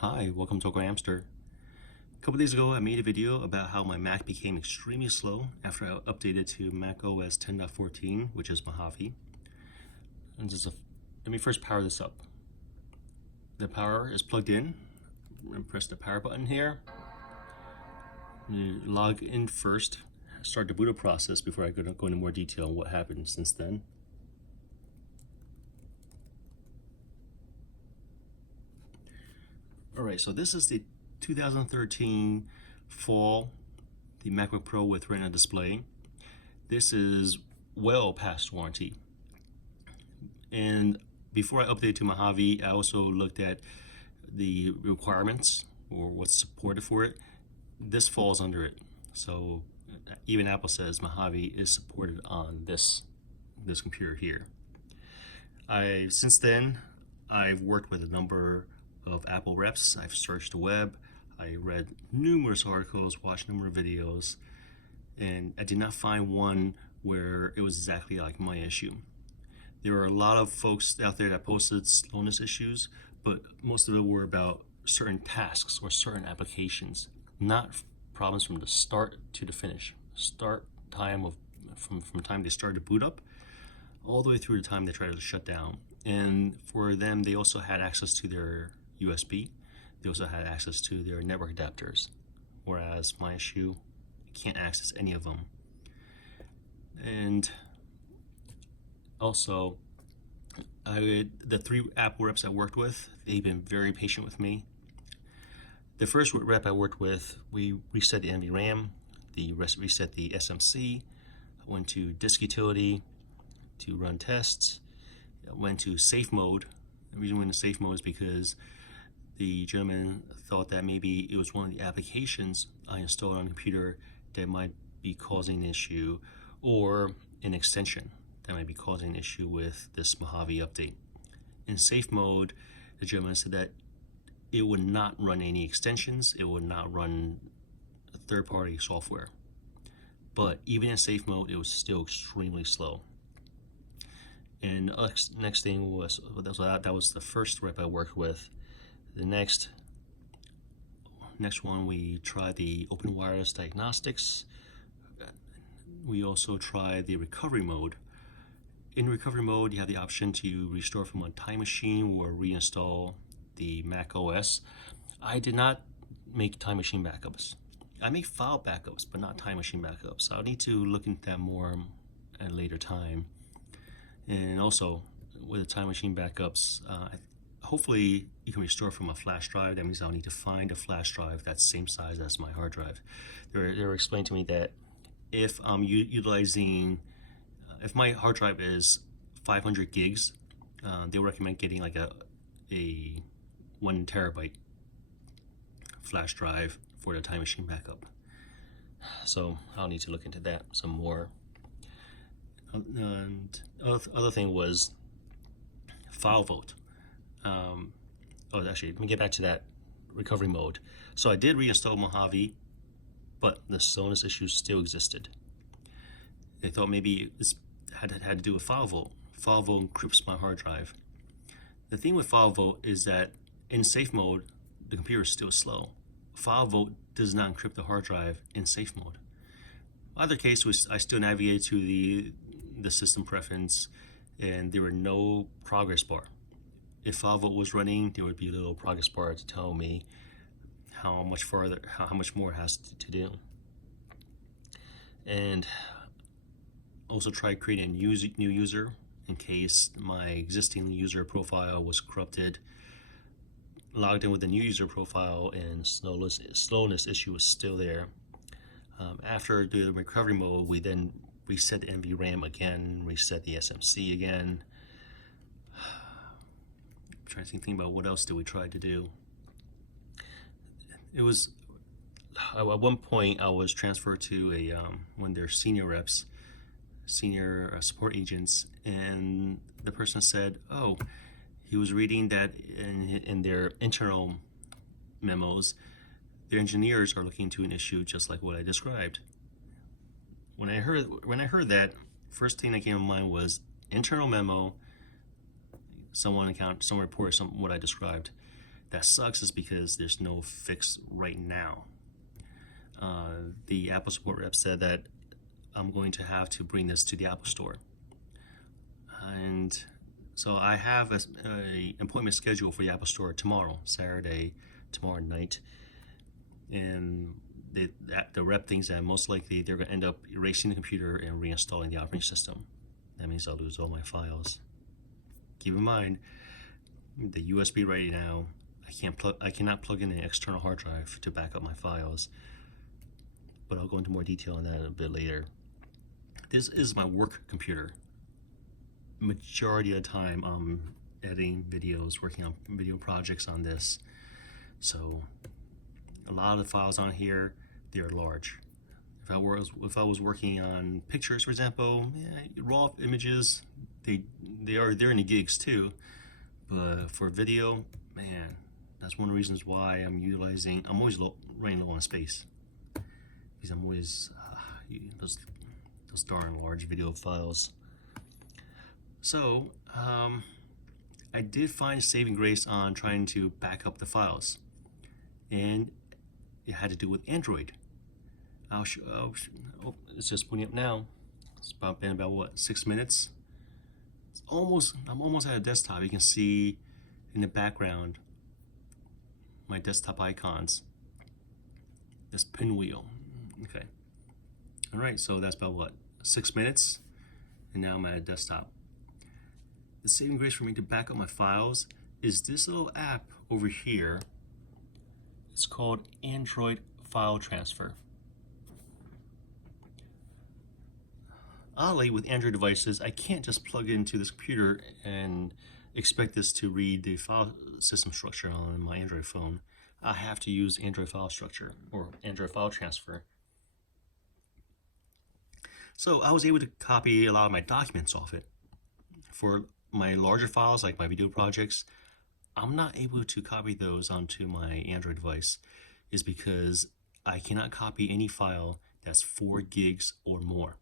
Hi, welcome to AwkwardHamster. A couple days ago, I made a video about how my Mac became extremely slow after I updated to macOS 10.14, which is Mojave. And let me first power this up. The power is plugged in. Press the power button here. Log in first. Start the boot up process before I go into more detail on what happened since then. Alright, so this is the 2013 fall, the MacBook Pro with Retina display. This is well past warranty. And before I updated to Mojave, I also looked at the requirements or what's supported for it. This falls under it. So even Apple says Mojave is supported on this computer here. Since then, I've worked with a number of Apple reps. I've searched the web. I read numerous articles, watched numerous videos, and I did not find one where it was exactly like my issue. There are a lot of folks out there that posted slowness issues, but most of it were about certain tasks or certain applications, not problems from the start to the finish. Start time from time they started to boot up all the way through the time they tried to shut down. And for them, they also had access to their USB. They also had access to their network adapters, whereas my issue, I can't access any of them. And also, the three Apple reps I worked with, they've been very patient with me. The first rep I worked with, we reset the NVRAM, reset the SMC, went to disk utility to run tests, went to safe mode. The reason we went to safe mode is because the gentleman thought that maybe it was one of the applications I installed on the computer that might be causing an issue, or an extension that might be causing an issue with this Mojave update. In safe mode, the gentleman said that it would not run any extensions, it would not run third-party software. But even in safe mode, it was still extremely slow. And next thing was, that was the first rep I worked with. The next one, we tried the open wireless diagnostics. We also tried the recovery mode. In recovery mode, you have the option to restore from a time machine or reinstall the Mac OS. I did not make time machine backups. I make file backups, but not time machine backups. I'll need to look into that more at a later time. And also, with the time machine backups, hopefully you can restore from a flash drive. That means I'll need to find a flash drive that's the same size as my hard drive. They were explaining to me that if I'm utilizing, if my hard drive is 500 gigs, they'll recommend getting like a 1 terabyte flash drive for the time machine backup. So I'll need to look into that some more. And other thing was file vote. Actually, let me get back to that recovery mode. So I did reinstall Mojave, but the slowness issues still existed. They thought maybe this had to do with file vote. File vote encrypts my hard drive. The thing with file vote is that in safe mode, the computer is still slow. File vote does not encrypt the hard drive in safe mode. Either case, I still navigated to the system preference, and there were no progress bar. If file vote was running, there would be a little progress bar to tell me how much more it has to do. And also tried creating a new user in case my existing user profile was corrupted. Logged in with the new user profile, and slowness issue was still there. After the recovery mode, we then reset the NVRAM again, reset the SMC again. I'm trying to think about what else did we try to do. It was, at one point I was transferred to one of their senior reps, senior support agents, and the person said, oh, he was reading that in their internal memos, their engineers are looking into an issue just like what I described. When I heard that, first thing that came to mind was internal memo, someone reported what I described. that sucks is because there's no fix right now. The Apple support rep said that I'm going to have to bring this to the Apple Store. And so I have a appointment scheduled for the Apple Store tomorrow, Saturday, tomorrow night. And the rep thinks that most likely they're going to end up erasing the computer and reinstalling the operating system. That means I'll lose all my files. Keep in mind, the USB right now, I cannot plug in an external hard drive to back up my files. But I'll go into more detail on that a bit later. This is my work computer. Majority of the time I'm editing videos, working on video projects on this. So a lot of the files on here, they're large. If I was working on pictures, for example, raw images, they're in the gigs too. But for video, man, that's one of the reasons why I'm always running low on space. Because I'm always those darn large video files. So I did find saving grace on trying to back up the files, and it had to do with Android. It's just putting up now. It's been about what, 6 minutes. I'm almost at a desktop. You can see in the background my desktop icons. This pinwheel. Okay. All right. So that's about what, 6 minutes, and now I'm at a desktop. The saving grace for me to back up my files is this little app over here. It's called Android File Transfer. Oddly, with Android devices, I can't just plug into this computer and expect this to read the file system structure on my Android phone. I have to use Android File Structure or Android File Transfer. So I was able to copy a lot of my documents off it. For my larger files, like my video projects, I'm not able to copy those onto my Android device. Is because I cannot copy any file that's 4 gigs or more.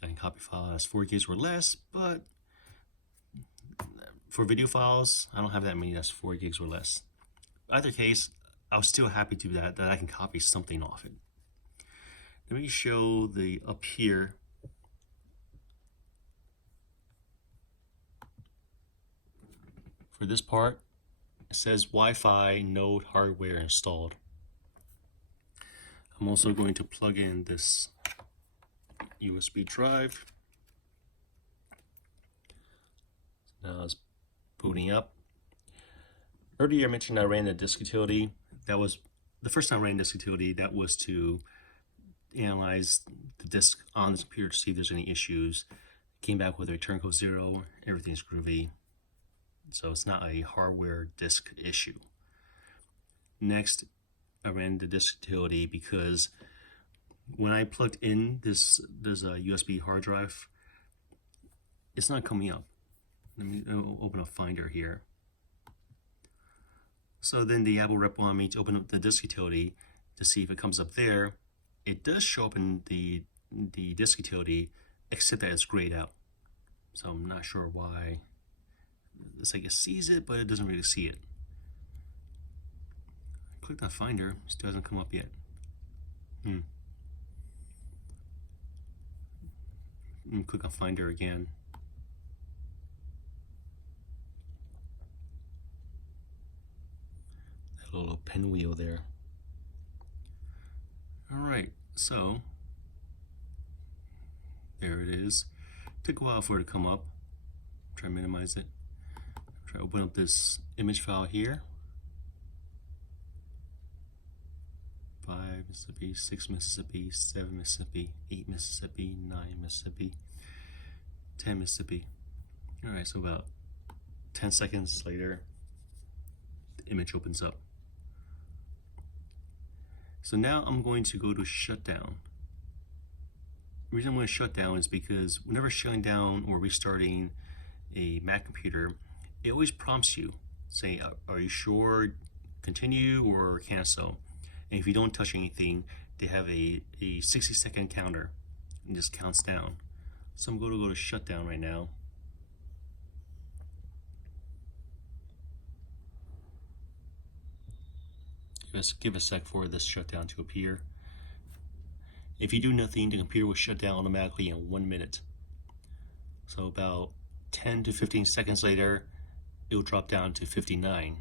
I can copy files that's 4 gigs or less, but for video files, I don't have that many that's 4 gigs or less. Either case, I was still happy to do that I can copy something off it. Let me show the up here. For this part, it says Wi-Fi node hardware installed. I'm also going to plug in this USB drive. Now it's booting up. Earlier I mentioned I ran the disk utility. That was the first time I ran disk utility. That was to analyze the disk on this computer to see if there's any issues. Came back with a return code 0. Everything's groovy. So it's not a hardware disk issue. Next, I ran the disk utility because when I plugged in this USB hard drive, it's not coming up. Let me open up Finder here. So then the Apple rep wanted me to open up the disk utility to see if it comes up there. It does show up in the disk utility, except that it's grayed out. So I'm not sure why. It's like it sees it, but it doesn't really see it. I clicked on Finder, still hasn't come up yet. Click on Finder again. That little pinwheel there. All right, so there it is. Took a while for it to come up. Try to minimize it. Try to open up this image file here. 5 Mississippi, 6 Mississippi, 7 Mississippi, 8 Mississippi, 9 Mississippi, 10 Mississippi. All right, so about 10 seconds later, the image opens up. So now I'm going to go to shutdown. The reason I'm going to shut down is because whenever shutting down or restarting a Mac computer, it always prompts you, saying, are you sure, continue or cancel? And if you don't touch anything, they have a 60-second counter and just counts down. So I'm going to go to shutdown right now. give a sec for this shutdown to appear. If you do nothing, the computer will shut down automatically in 1 minute. So about 10 to 15 seconds later, it will drop down to 59.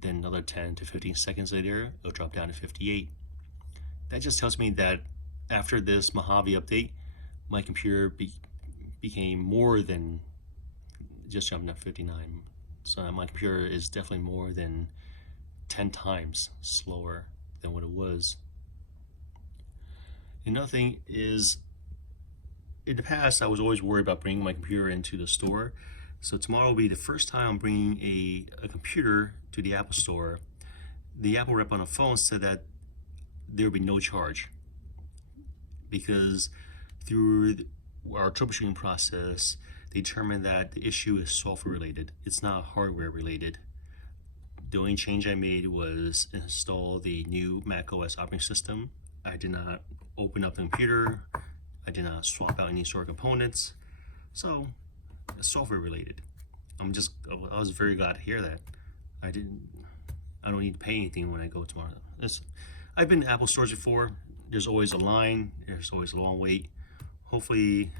Then another 10 to 15 seconds later, it'll drop down to 58. That just tells me that after this Mojave update, my computer became more than just jumping up 59. So my computer is definitely more than 10 times slower than what it was. Another thing is, in the past, I was always worried about bringing my computer into the store. So tomorrow will be the first time I'm bringing a computer to the Apple store. The Apple rep on the phone said that there will be no charge because through our troubleshooting process, they determined that the issue is software related. It's not hardware related. The only change I made was install the new macOS operating system. I did not open up the computer. I did not swap out any store components. So it's software related. I was very glad to hear that. I don't need to pay anything when I go tomorrow. I've been to Apple stores before. There's always a line. There's always a long wait. Hopefully,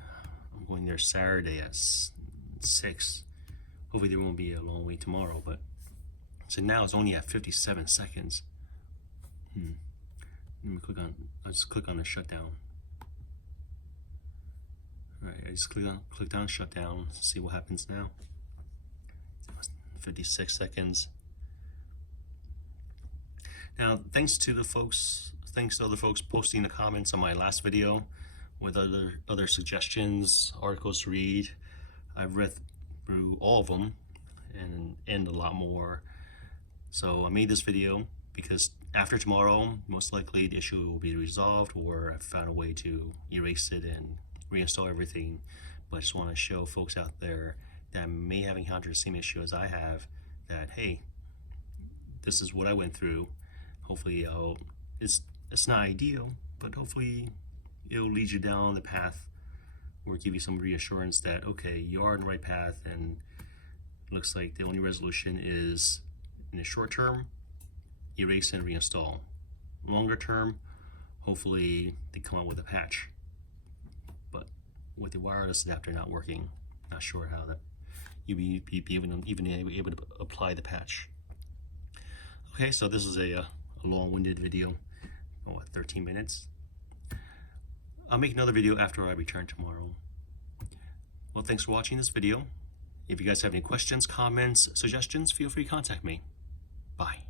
I'm going there Saturday at 6. Hopefully there won't be a long wait tomorrow. But so now it's only at 57 seconds. Let me I'll just click on the shutdown. All right, I just click on shutdown. See what happens now. 56 seconds. Now, thanks to other folks posting the comments on my last video with other suggestions, articles to read. I've read through all of them and a lot more. So I made this video because after tomorrow, most likely the issue will be resolved, or I've found a way to erase it and reinstall everything. But I just want to show folks out there that may have encountered the same issue as I have, that hey, this is what I went through. Hopefully it's not ideal, but hopefully it'll lead you down the path or give you some reassurance that okay, you are in the right path, and it looks like the only resolution is in the short term, erase and reinstall. Longer term, hopefully they come out with a patch. But with the wireless adapter not working, not sure how that you'll be even able to apply the patch. Okay, so this is a long-winded video, 13 minutes. I'll make another video after I return tomorrow. Well, thanks for watching this video. If you guys have any questions, comments, suggestions, feel free to contact me. Bye.